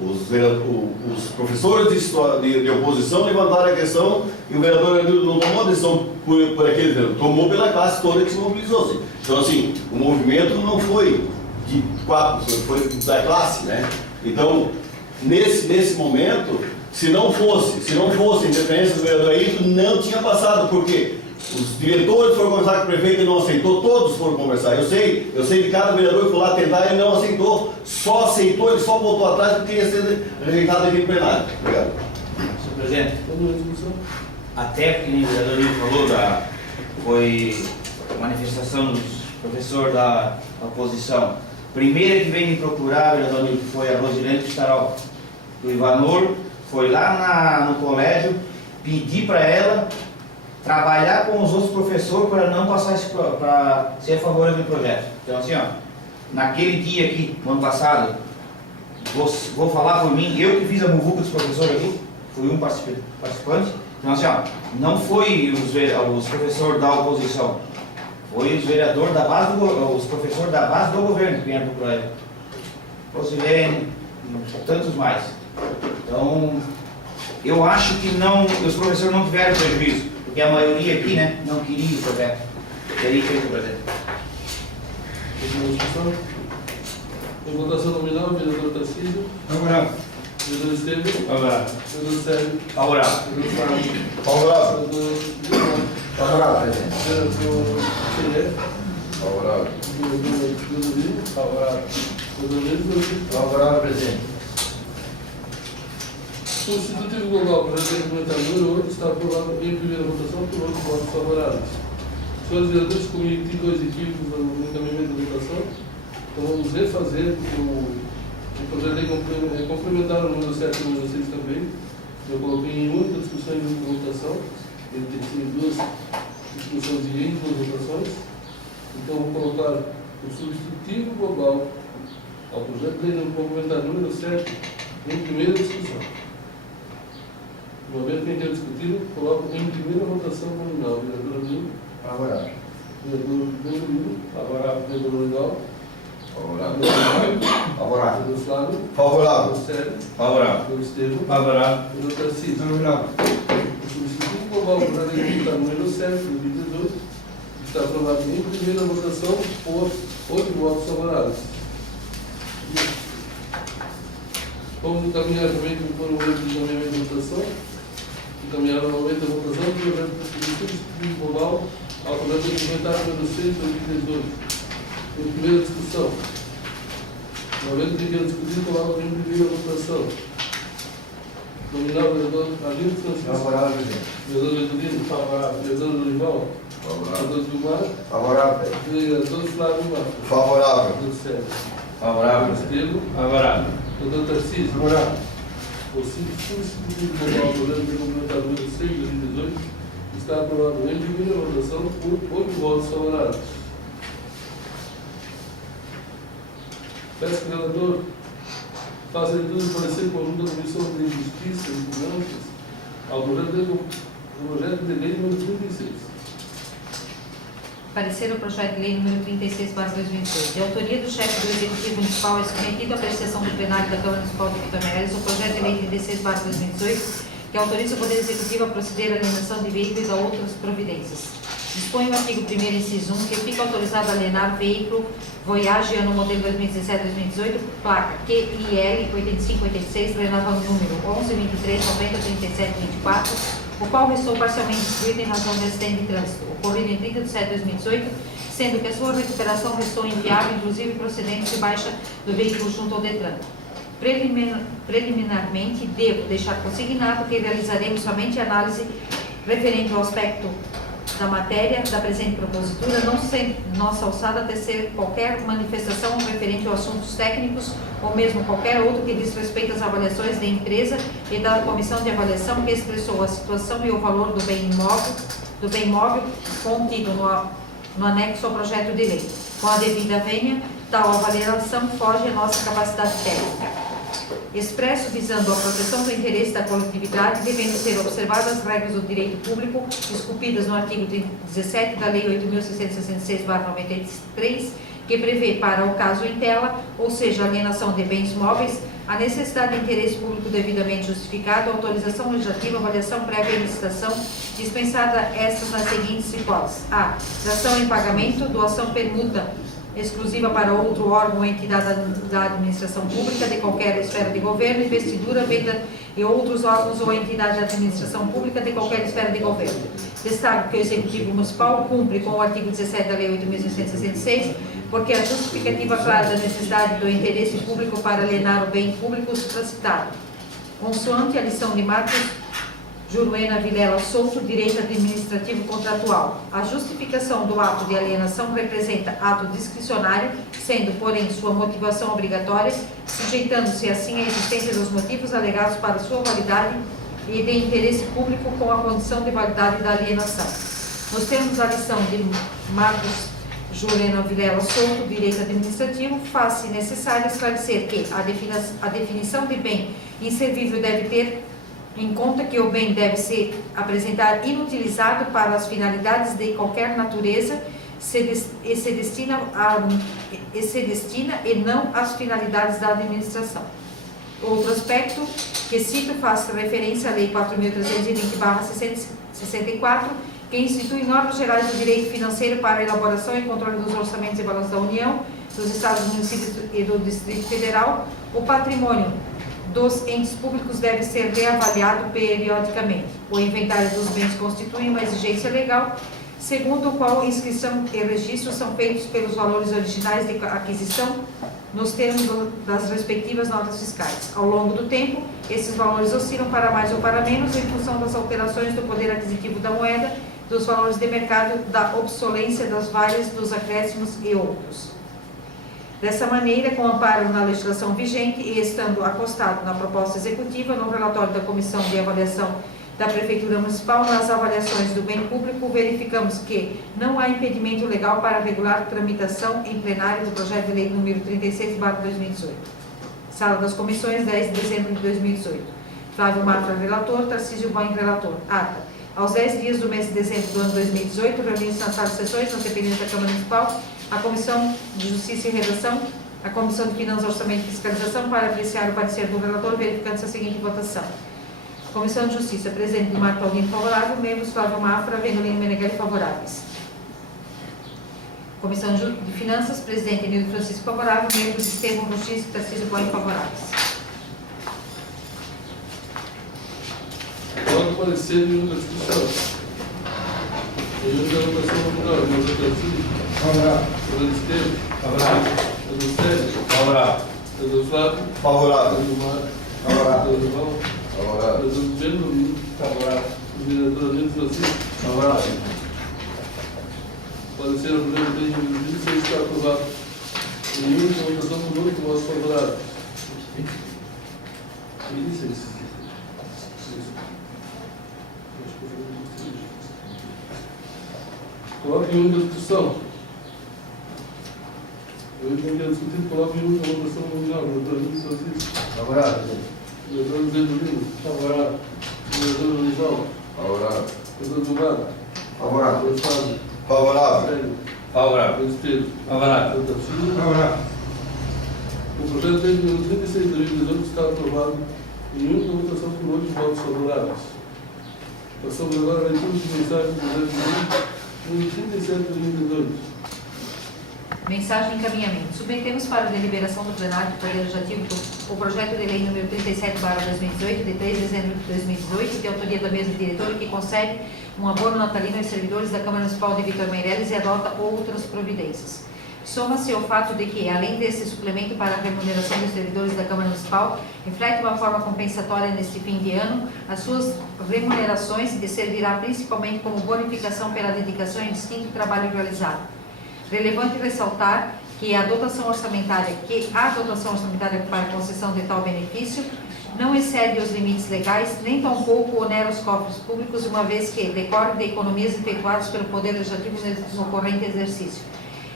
os professores de oposição levantaram a questão e o vereador não tomou a decisão por aquele vereador, tomou pela classe toda que se mobilizou. Então assim, o movimento não foi de 4 pessoas, foi da classe, né? Então, nesse momento, se não fosse a interferência do vereador Ayrton, não tinha passado, porque os diretores foram conversar com o prefeito e não aceitou, todos foram conversar. Eu sei de cada vereador que foi lá tentar e ele não aceitou, ele só voltou atrás porque ia ser rejeitado aqui no plenário. Obrigado. Senhor Presidente, até que o vereador falou, foi a manifestação dos professores da oposição. Primeira que veio me procurar, vereador Nilton, foi a Rosilene Pistarol, do Ivanor, foi lá no colégio, pedir para ela trabalhar com os outros professores para não passar para ser favorável do projeto. Então assim, ó, naquele dia aqui, no ano passado, vou falar por mim, eu que fiz a muvuca dos professores aqui, fui um participante. Então assim, ó, não foi os professores da oposição, foi os vereadores da base, os professores da base do governo que vieram para o projeto. Rosilene, tantos mais. Então, eu acho que os professores não tiveram prejuízo, porque a maioria aqui, né, não queria o projeto. E aí fez o projeto. Em votação nominal, vereador Tarcísio. Favorável. Vereador Estevam. Favorável. Vereador Sérgio. Favorável. Vereador Fábio. Favorável. Vereador Favorável, presidente. Vereador Xeré. Favorável. Vereador Teodoro. Favorável. Vereador Leite. Favorável, presidente. Constitutivo Global, projeto documental número 8, está aprovado em primeira votação por 8 votos favoráveis. Senhores vereadores, cometi 2 equívocos no encaminhamento da votação, então vamos refazer o projeto de lei complementar o número 7 e o número 6 também. Eu coloquei em única discussão e única votação, ele tem que ser em 2 discussões e em 2 votações. Então vou colocar o substitutivo global ao projeto de lei complementar número 7 em primeira discussão. No momento em que é discutido, coloco em primeira votação nominal. Vereador Abril. Favorável. Vereador Benjamin. Favorável. Vereador Legal. Favorável. Favorável. Vereador Flávio. Favorável. Vereador Sérgio. Favorável. Vereador Estevam. Favorável. Vereador Tarcísio. Favorável. O substituto global para a lei militar número 7, de 2018, está aprovado em primeira votação por 8 votos favoráveis. Vamos encaminhar também por um momento de encaminhamento de votação. Encaminhar novamente a votação do projeto de substitutivo global ao projeto complementar número 6 de 2018. Em primeira discussão. No momento em que é discutido, coloco em primeira votação. Nominal, vereador Arlindo Francisco. Favorável, presidente. Vereador Vedolino. Favorável. Vereador Dorival. Favorável. Vereador Gilmar. Favorável. Vereador Flávio Mafra. Favorável. Vereador Sérgio. Favorável. Estevam. Favorável. Vereador Tarcísio. Favorável. O substitutivo global ao projeto de complementar número 6 de 2018 está aprovado em primeira votação por 8 votos favoráveis. Peço que o relator faça a leitura do parecer conjunto da Comissão de Justiça e Finanças ao projeto de lei número 36. Parecer o projeto de lei número 36/2018. De autoria do chefe do Executivo Municipal, é submetido à apreciação do plenário da Câmara Municipal de Vitória o projeto de lei 36/2018, que autoriza o Poder Executivo a proceder à alienação de veículos e a outras providências. Dispõe o artigo 1º, inciso 1, que fica autorizado a alienar veículo Voyage ano modelo 2017-2018, placa QIL 8586, renovando número 11.23.90.37.24, o qual restou parcialmente destruído em razão de acidente de trânsito, ocorrido em 30 de setembro de 2018, sendo que a sua recuperação restou inviável, inclusive procedente de baixa do veículo junto ao DETRAN. Preliminarmente, devo deixar consignado que realizaremos somente análise referente ao aspecto da matéria da presente propositura, não sendo nossa alçada a tecer qualquer manifestação referente a assuntos técnicos ou mesmo qualquer outro que diz respeito às avaliações da empresa e da comissão de avaliação que expressou a situação e o valor do bem imóvel contido no anexo ao projeto de lei. Com a devida vênia, tal avaliação foge à nossa capacidade técnica. Expresso visando a proteção do interesse da coletividade, devendo ser observadas as regras do direito público, esculpidas no artigo 17 da Lei 8.666/93, que prevê para o caso em tela, ou seja, alienação de bens móveis, a necessidade de interesse público devidamente justificado, autorização legislativa, avaliação prévia e licitação, dispensada estas nas seguintes hipóteses: a. Dação em pagamento, doação permuta exclusiva para outro órgão ou entidade da administração pública de qualquer esfera de governo, investidura, venda e outros órgãos ou entidade da administração pública de qualquer esfera de governo. Destaco que o Executivo Municipal cumpre com o artigo 17 da Lei 8.666, porque a justificativa clara da necessidade do interesse público para alienar o bem público supracitado. Consoante a lição de Marcos Juruena Vilela Souto, Direito Administrativo Contratual. A justificação do ato de alienação representa ato discricionário, sendo, porém, sua motivação obrigatória, sujeitando-se assim à existência dos motivos alegados para sua validade e de interesse público com a condição de validade da alienação. Nos termos da lição de Marcos Juruena Vilela Souto, Direito Administrativo, faz-se necessário esclarecer que a definição de bem inservível deve ter em conta que o bem deve ser apresentado inutilizado para as finalidades de qualquer natureza e se destina e não às finalidades da administração. Outro aspecto que cito faz referência à Lei 4.320/64, que institui normas gerais do direito financeiro para a elaboração e controle dos orçamentos e balanços da União, dos Estados, municípios e do Distrito Federal. O patrimônio dos entes públicos deve ser reavaliado periodicamente. O inventário dos bens constitui uma exigência legal, segundo o qual inscrição e registro são feitos pelos valores originais de aquisição nos termos das respectivas notas fiscais. Ao longo do tempo, esses valores oscilam para mais ou para menos em função das alterações do poder aquisitivo da moeda, dos valores de mercado, da obsolência das vales, dos acréscimos e outros. Dessa maneira, com amparo na legislação vigente e estando acostado na proposta executiva, no relatório da Comissão de Avaliação da Prefeitura Municipal, nas avaliações do bem público, verificamos que não há impedimento legal para regular tramitação em plenário do projeto de lei número 36/2018. Sala das Comissões, 10 de dezembro de 2018. Flávio Mafra, relator. Tarcísio Boim, relator. Ata. Aos 10 dias do mês de dezembro do ano 2018, reunindo-se na sala de sessões, nas dependências da Câmara Municipal, a Comissão de Justiça e Redação, a Comissão de Finanças, Orçamento e Fiscalização, para apreciar o parecer do relator, verificando-se a seguinte votação. Comissão de Justiça, presidente Marco Paulino, favorável. Membros Flávio Mafra, Vendolino Meneghelli, favoráveis. Comissão de Finanças, presidente Nildo Francisco, favorável. Membros Estevão Ruxis e Tarcísio Boim, favoráveis. Agora o parecer de uma discussão. Nenhuma votação favorável. Mas eu Tarcísio. Favorável. Fernando Estevam. Favorável. Fernando Sérgio. Favorável. Fernando Flávio. Favorável. Fernando Marco. Favorável. Fernando Val. Favorável. Fernando Bernolino. Favorável. Vereador Nildo Francisco. Favorável. Parecer ao projeto de lei número 26 está aprovado. Nenhuma votação por 8 votos favoráveis. 26. Coloque em única discussão. Eu entendi discutido, coloque em única votação nominal. Vereador Nildo Francisco. Favorável. Vereador Bernolino. Favorável. Vereador Orival. Favorável. Vereador Gilmar. Favorável. Vereador Fábio. Favorável. Sérgio. Favorável. Vereador Estevam. Favorável. Vereador Tarcísio. Favorável. O projeto de lei número 36 de 2018 está aprovado em única votação por 8 votos favoráveis. Passamos agora a leitura de mensagem do projeto de lei número 37 de 2018. Mensagem de encaminhamento. Submetemos para a deliberação do plenário do Poder Legislativo o projeto de lei número 37/2018, de 3 de dezembro de 2018, de autoria da mesa diretora, que concede um abono natalino aos servidores da Câmara Municipal de Vitor Meireles e adota outras providências. Soma-se ao fato de que, além desse suplemento para a remuneração dos servidores da Câmara Municipal, reflete uma forma compensatória neste fim de ano as suas remunerações e servirá principalmente como bonificação pela dedicação e distinto trabalho realizado. Relevante ressaltar que a dotação orçamentária para a concessão de tal benefício não excede os limites legais, nem tampouco onera os cofres públicos, uma vez que decorre de economias efetuadas pelo Poder Legislativo no corrente exercício.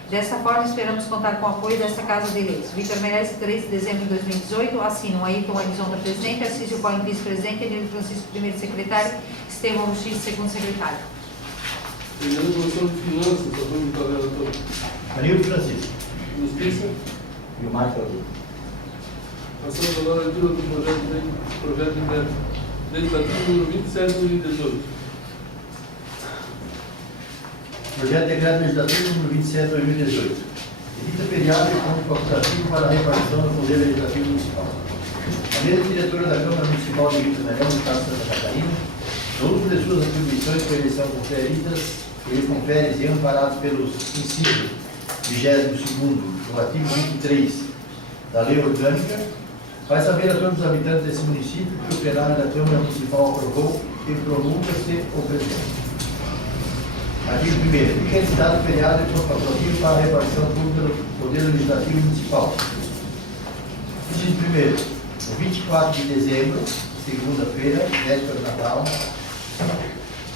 Desta forma, esperamos contar com o apoio desta Casa de Leis. Vitor Meireles, 3 de dezembro de 2018, assinam Ayrton Arizona, presidente, Tarcísio Boim, vice-presidente, Nildo Francisco, primeiro secretário, Estevão Ruxis, segundo secretário. Primeira Comissão de Finanças, aprovado pelo relator. Anildo Francisco. Justiça. E o Marco Paulino. Passamos agora a leitura do projeto legislativo número 27 de 2018. Projeto de Decreto Legislativo número 27 de 2018. Edita feriado e ponto facultativo para a repartição do Poder Legislativo Municipal. A mesa diretora da Câmara Municipal de Vitor Meireles, no Estado de Santa Catarina, no uso de suas atribuições por eleição conferidas e conferes e amparados pelos incisos 22º do artigo 23 da Lei Orgânica, faz saber a todos os habitantes desse município que o plenário da Câmara Municipal aprovou e promulga-se o presente. Artigo 1º. Fica editado feriado e facultativo para a repartição pública do Poder Legislativo Municipal. Inciso 1º. No 24 de dezembro, segunda-feira, véspera de Natal.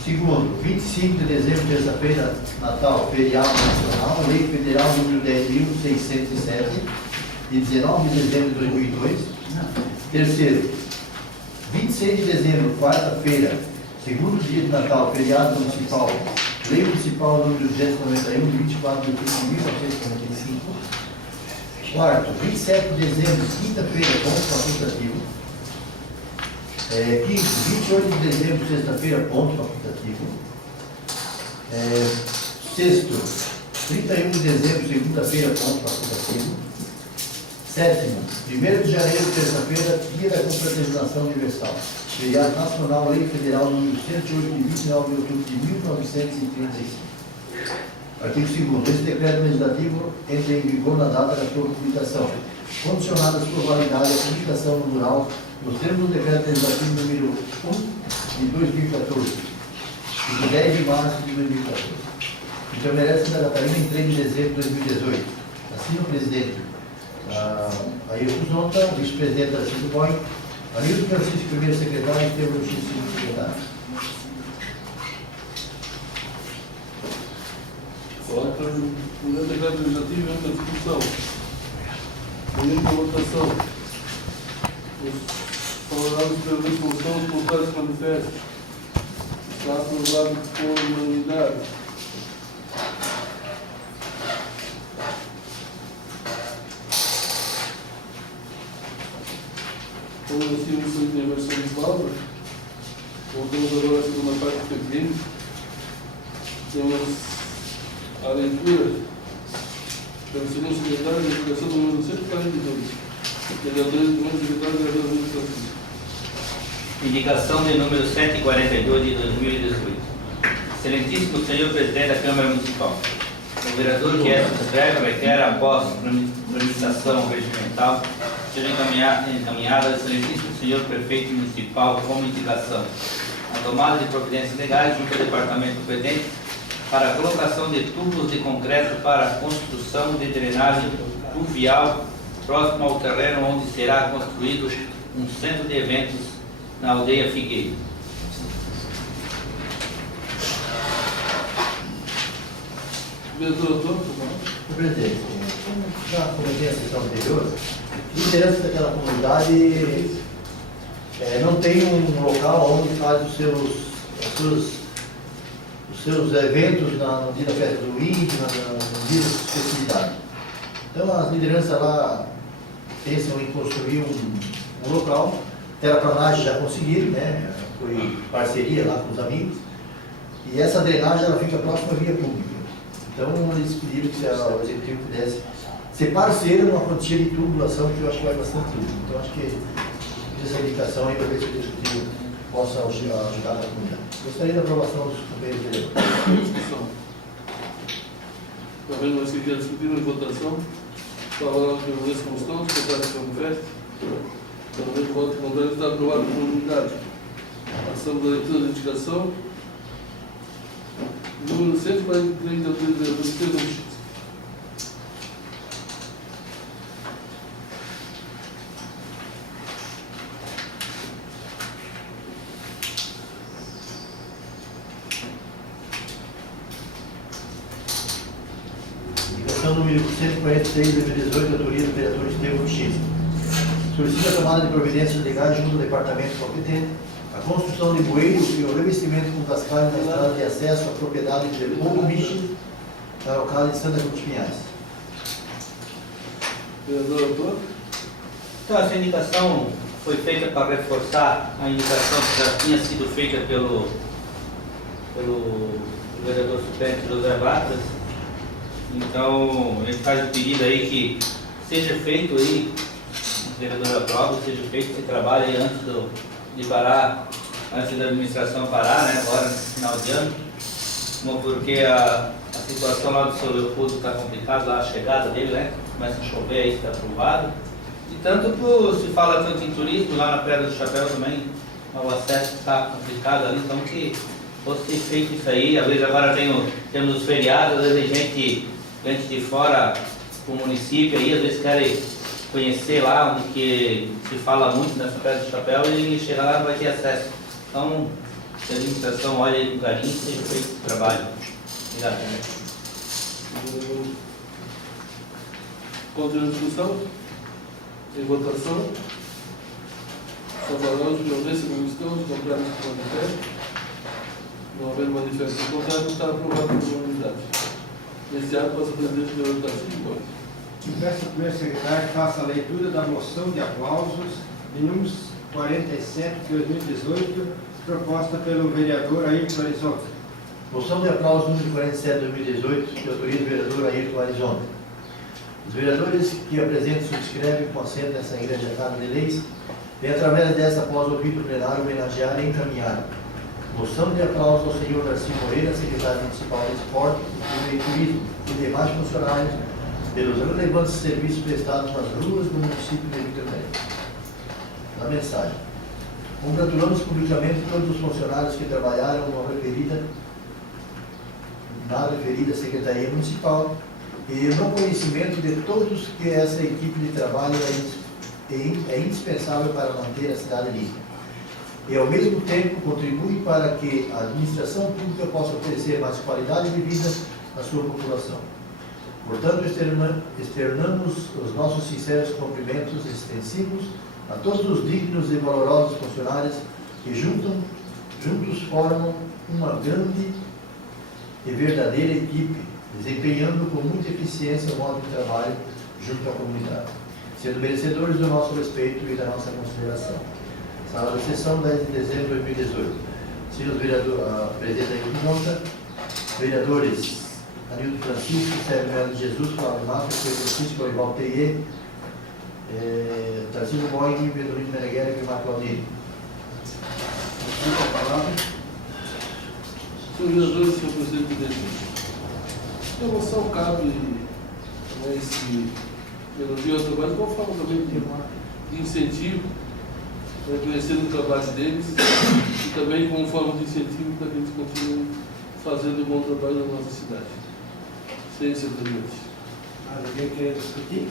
Segundo, 25 de dezembro, terça-feira, Natal, feriado nacional, Lei Federal número 10.607, de 19 de dezembro de 2002. Terceiro, 26 de dezembro, quarta-feira, segundo dia de Natal, feriado municipal, Lei Municipal número 291, de 24 de outubro de 1995. Quarto, 27 de dezembro, quinta-feira, ponto facultativo. Quinto, 28 de dezembro, sexta-feira, ponto facultativo. Sexto, 31 de dezembro, segunda-feira, ponto facultativo. Sétimo, 1º de janeiro, terça-feira, Dia da Confraternização Universal. Feriado Nacional, Lei Federal número 108, de 29 de outubro de 1935. Artigo 2º. Esse decreto legislativo entra em vigor na data da sua publicação, condicionada a sua validade à publicação no mural, nos termos do decreto legislativo número 1 de 2014, e de 10 de março de 2014. Então, merece Santa Catarina em 3 de dezembro de 2018. Assina o presidente Ailton Zonta, vice-presidente da Cid Boy, Anilton Francisco, primeiro secretário, e Estevam Luxo, segundo secretário. Coloca o primeiro decreto legislativo em discussão. Primeiro da votação. Os favoráveis pela resolução, os contrários manifestos. Está aprovado por unanimidade. Como assim não foi a versão de palavra, voltamos agora à segunda parte do pequeno. Temos a leitura pelo segundo secretário da Educação do número 142, vereadores do número secretário da Administração. Indicação de número 142 de 2018. Excelentíssimo Senhor Presidente da Câmara Municipal, o vereador que esta reserva requer, após tramitação regimental, seja encaminhada ao Excelentíssimo Senhor Prefeito Municipal como indicação a tomada de providências legais junto ao Departamento competente para a colocação de tubos de concreto para a construção de drenagem pluvial próximo ao terreno onde será construído um centro de eventos na aldeia Figueira. Vereador Antônio, Senhor presidente, como já comentei na sessão anterior, a liderança daquela comunidade não tem um local onde faz os seus eventos no dia da festa do índio, no dia das festividades. Então as lideranças lá pensam em construir um local, terraplanagem já conseguiram, né? Foi parceria lá com os amigos, e essa drenagem ela fica próxima à via pública. Então eles pediram que o executivo pudesse ser parceiro numa quantia de tubulação, que eu acho que vai bastante útil. Então acho que essa indicação aí para ver se o executivo possa ajudar a comunidade. Gostaria da aprovação dos companheiros vereadores. discussão. Está vendo mais que quer discutir em votação? Favorável pelo Luiz Constão, secretário de manifesto. Pelo menos voto contrário, está aprovado por unanimidade. Passamos à leitura da indicação. Número 143 da vereador Estevam Luxo. Indicação número 146 de 2018, autoria do vereador Estevam Luxo. Solicita a tomada de providências legais junto ao departamento competente, a construção de bueiros e o revestimento com cascalho na estrada de acesso à propriedade de Leopoldo Michi, na localidade de Santa Cruz de Pinhais. Vereador Antônio. Então, essa indicação foi feita para reforçar a indicação que já tinha sido feita pelo vereador suplente José Vargas. Então, ele faz o pedido aí que seja feito aí, o vereador aprova, seja feito esse trabalho aí antes de parar, antes da administração parar, né, agora no final de ano, porque a situação lá do seu Leopoldo está complicada, lá a chegada dele, né, começa a chover aí, está aprovado. E tanto se fala tanto em turismo, lá na Pedra do Chapéu também, o acesso está complicado ali, então que fosse feito isso aí. Às vezes agora temos os feriados, às vezes gente de fora do município aí, às vezes querem conhecer lá onde que se fala muito nessa Pedra do Chapéu e chegar lá não vai ter acesso. Então, se a administração olha aí com carinho, seja feito esse trabalho. Obrigado. Continua a discussão? Em votação? Favorável pela violência como estão, os contrários por manifesto. Não havendo manifesto contrário, está aprovado por unanimidade. Nesse ato, passa a presidente da votação de voto. Peço ao primeiro secretário que faça a leitura da moção de aplausos de número 47 de 2018, proposta pelo vereador Ailton Arizonta. Moção de aplauso número 47 de 2018, de autoria do vereador Ailton Arizonta. Os vereadores que apresentam e subscrevem com assento nessa igreja da Casa de Leis, vem através desta, após ouvir do plenário, homenagear e encaminhar moção de aplauso ao senhor Darcy Moreira, secretário municipal de Esporte e Turismo, e demais funcionários pelos relevantes serviços prestados nas ruas do município de Rio Grande. Na mensagem: congratulamos publicamente todos os funcionários que trabalharam na referida Secretaria Municipal e no conhecimento de todos que essa equipe de trabalho é indispensável para manter a cidade limpa e, ao mesmo tempo, contribui para que a administração pública possa oferecer mais qualidade de vida à sua população. Portanto, externamos os nossos sinceros cumprimentos extensivos a todos os dignos e valorosos funcionários que juntos formam uma grande e verdadeira equipe, desempenhando com muita eficiência o modo de trabalho junto à comunidade, sendo merecedores do nosso respeito e da nossa consideração. Sala de sessão, 10 de dezembro de 2018. Senhores vereadores, presidente da Junta, vereadores Anildo Francisco, Sérgio Melo de Jesus, Flávio Matos, Pedro Francisco, Orival Teie, Tarcísio Boing, Pedro Meneghel e Guilmar Claudino. A palavra. Senhores vereadores, senhor presidente, a moção cabe esse melhoria ao trabalho de uma forma também de incentivo, reconhecendo o trabalho deles e também como forma de incentivo para que eles continuem fazendo um bom trabalho na nossa cidade. Senhor presidente. Alguém quer discutir?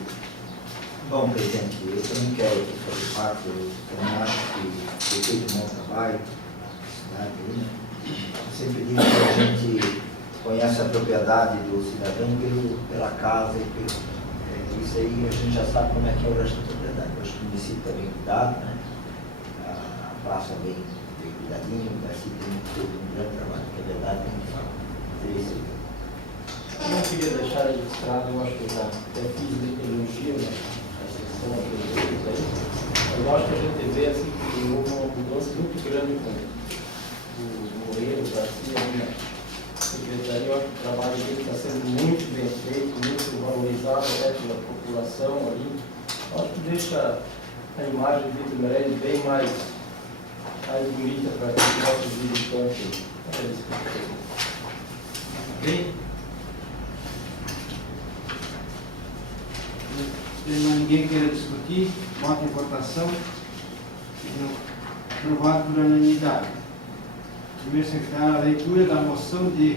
Bom, presidente, eu também quero fazer parte, eu também acho que foi feito um bom trabalho na cidade, né? Sempre digo que a gente conhece a propriedade do cidadão pela casa e isso aí a gente já sabe como é que é o resto da propriedade. Eu acho que o município está bem cuidado, né? A praça bem cuidadinho, assim tem um grande trabalho, que é verdade, tem que falar. É isso aí. Eu não queria deixar registrado, eu acho que eu já até fiz elogio na sessão anterior aí. Eu acho que a gente vê assim que houve uma mudança muito grande com o Moreira, o Garcia, na secretaria. Eu acho que o trabalho dele está sendo muito bem feito, muito valorizado até pela população ali. Eu acho que deixa a imagem de Vitor Meirelles bem mais bonita para os nossos visitantes. É isso que eu quero. Ok? Se ninguém queira discutir, bota em votação. Aprovado por unanimidade. Primeiro secretário, a leitura da moção de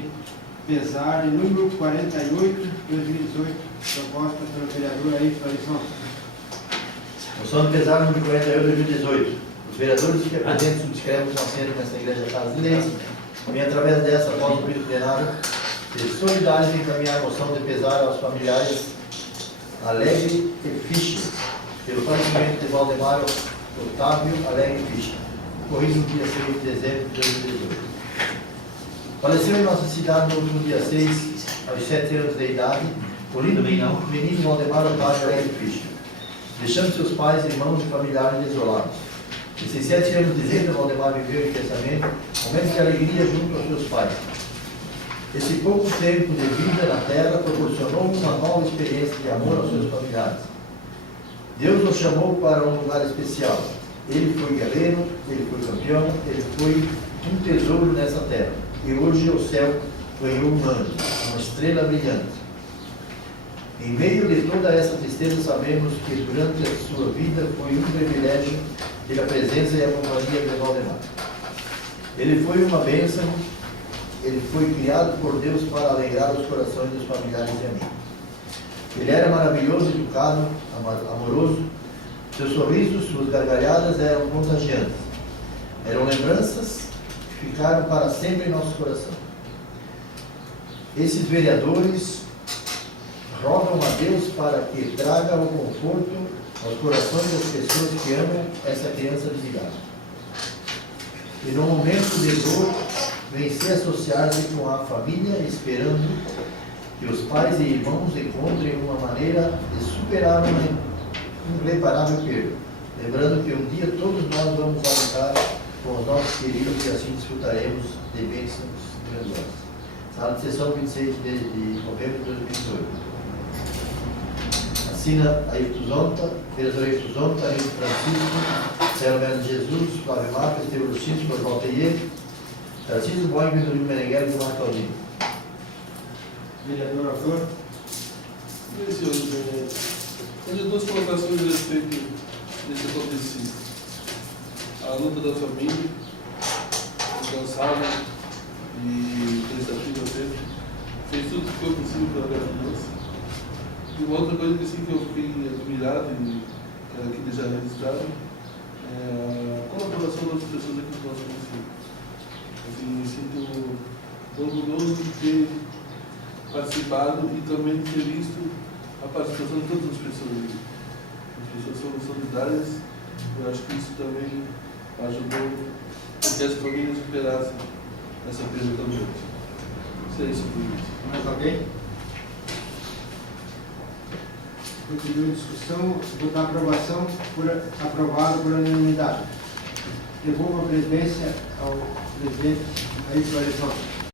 pesar de número 48, 2018, proposta pelo vereador Ayrton Arizona. Moção de pesar número 48 de 2018. Os vereadores que apresentam e subscrevem com assento nessa igreja da Casa de Leis, vem através dessa, após o pedido plenário, ser solidários em encaminhar a moção de pesar aos familiares Alegre e Fischer, pelo falecimento de Valdemar Otávio Alegre Fischer, ocorrido no dia 6 de dezembro de 2018. Faleceu em nossa cidade no último dia 6, aos 7 anos de idade, o lindo menino Valdemar Otávio Alegre Fischer, deixando seus pais, irmãos e familiares desolados. Esses 7 anos de vida, Valdemar viveu intensamente momentos de alegria junto aos seus pais. Esse pouco tempo de vida na terra proporcionou uma nova experiência de amor aos seus familiares. Deus nos chamou para um lugar especial. Ele foi guerreiro, ele foi campeão, ele foi um tesouro nessa terra. E hoje o céu ganhou um anjo, uma estrela brilhante. Em meio de toda essa tristeza, sabemos que durante a sua vida foi um privilégio ter a presença e a companhia de Valdemar. Ele foi uma bênção. Ele foi criado por Deus para alegrar os corações dos familiares e amigos. Ele era maravilhoso, educado, amoroso. Seus sorrisos, suas gargalhadas eram contagiantes. Eram lembranças que ficaram para sempre em nosso coração. Esses vereadores rogam a Deus para que traga o conforto aos corações das pessoas que amam essa criança desligada. E no momento de dor, vem se associar-se com a família, esperando que os pais e irmãos encontrem uma maneira de superar uma irreparável perda. Lembrando que um dia todos nós vamos habitar com os nossos queridos e assim desfrutaremos de bênçãos grandiosas. Sala de sessão 26 de novembro de 2018. Assina Ailton Zonta, vereador Ailton Zonta, Ailton Francisco, Célio Melo de Jesus, Flávio Mapa, Estevam Lucindo, Oswaldo Teier, Tarcísio Boing, Vitorino Meneghel e Marco Aldino. Vereador Arthur. Senhor, tenho duas colocações a respeito desse acontecido. A luta da família, incansável e prestativa sempre, fez tudo o que foi possível para a criança. E uma outra coisa que, assim, que eu fiquei admirado e quero aqui deixar registrado é a colaboração das pessoas aqui do nosso município. Assim, me sinto orgulhoso de ter participado e também de ter visto a participação de todas as pessoas aqui. As pessoas foram solidárias, eu acho que isso também ajudou a que as famílias superassem essa perda tão grande. Isso é isso, polícia. Mais alguém? Continua a discussão. Votar a aprovação aprovado por unanimidade. Devolvo a presidência ao presidente Ailton Alexandre.